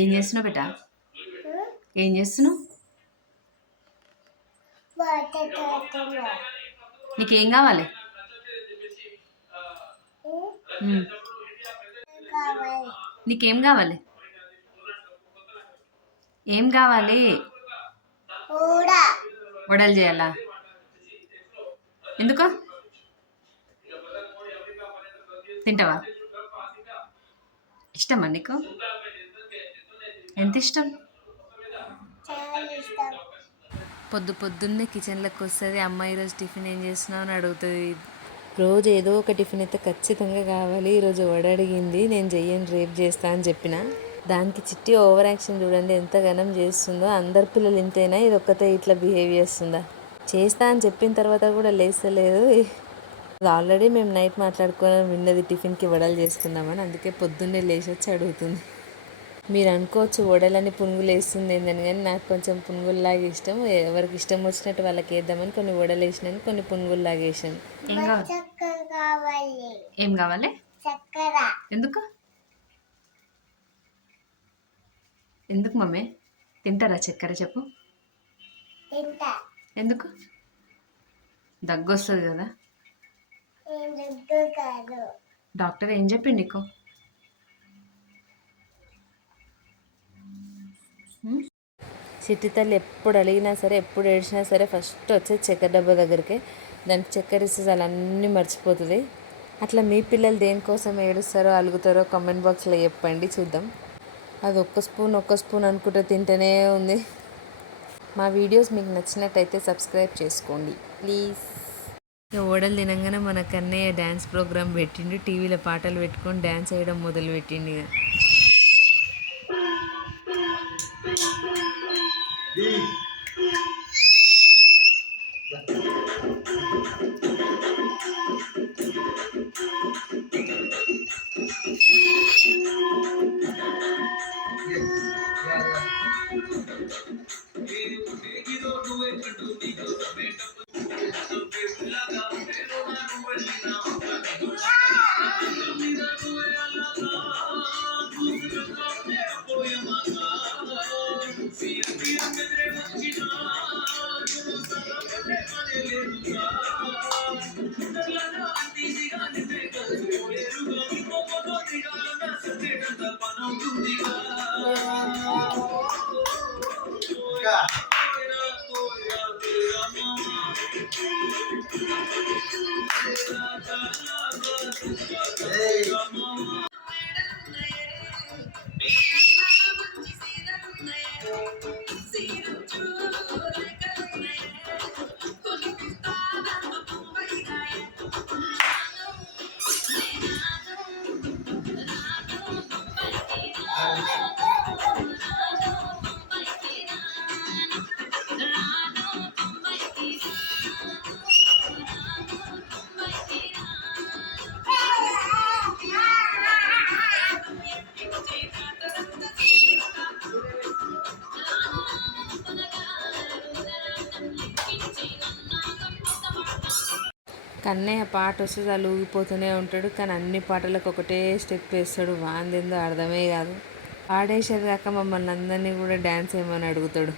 ఏం చేస్తున్నావు బేటా? ఏం చేస్తున్నావు? నీకేం కావాలి? నీకేం కావాలి? ఏం కావాలి? వడలు చేయాలా? ఎందుకు? తింటావా? ఇష్టమా నీకు? ఎంత ఇష్టం? పొద్దున్నే కిచెన్లోకి వస్తుంది, అమ్మ ఈరోజు టిఫిన్ ఏం చేస్తున్నావు అని అడుగుతుంది. రోజు ఏదో ఒక టిఫిన్ అయితే ఖచ్చితంగా కావాలి. ఈరోజు వడ అడిగింది, నేను చెయ్యను రేపు చేస్తా అని చెప్పిన. దానికి చిట్టి ఓవర్ యాక్షన్ చూడండి ఎంత ఘనం చేస్తుందో. అందరి పిల్లలు ఇంతేనా, ఇది ఒక్కతే ఇట్లా బిహేవ్ చేస్తుందా? చేస్తా అని చెప్పిన తర్వాత కూడా లేస్తలేదు. ఆల్రెడీ మేము నైట్ మాట్లాడుకొని విన్నది టిఫిన్కి వడలు చేసుకుందామని, అందుకే పొద్దున్నే లేచి వచ్చి అడుగుతుంది. మీరు అనుకోవచ్చు వడలని పునుగులు వేస్తుంది ఏందని, కానీ నాకు కొంచెం పునుగుల్లాగా ఇష్టం. ఎవరికి ఇష్టం వచ్చినట్టు వాళ్ళకి వేద్దామని కొన్ని వడలు వేసినాను, కొన్ని పునుగుల్లాగా వేసాను. ఏం కావాలి? ఎందుకు? ఎందుకు మమ్మీ? తింటారా చక్కెర? చెప్పు. ఎందుకు? దగ్గు వస్తుంది కదా. డాక్టర్ ఏం చెప్పిండు నీకు? చిట్టి తల్లి ఎప్పుడు అడిగినా సరే, ఎప్పుడు ఏడ్చినా సరే ఫస్ట్ వచ్చేది చక్కెర డబ్బా దగ్గరికి. దానికి చక్కెర ఇస్తే చాలా అన్నీ మర్చిపోతుంది. అట్లా మీ పిల్లలు దేనికోసం ఏడుస్తారో అలుగుతారో కామెంట్ బాక్స్లో చెప్పండి, చూద్దాం. అది ఒక్క స్పూన్ అనుకుంటూ తింటూనే ఉంది. మా వీడియోస్ మీకు నచ్చినట్టయితే సబ్స్క్రైబ్ చేసుకోండి ప్లీజ్. ఇక ఓడలు తినంగానే మన కన్నయ్య డ్యాన్స్ ప్రోగ్రామ్ పెట్టిండు. టీవీలో పాటలు పెట్టుకొని డ్యాన్స్ వేయడం మొదలు పెట్టిండు. ఇక కన్నయ్య పాట వస్తే చాలు ఊగిపోతూనే ఉంటాడు, కానీ అన్ని పాటలకు ఒకటే స్టెప్ వేస్తాడు. వాందేందో అర్థమే కాదు. పాడేసేదాకా మమ్మల్ని అందరినీ కూడా డ్యాన్స్ వేయమని అడుగుతాడు.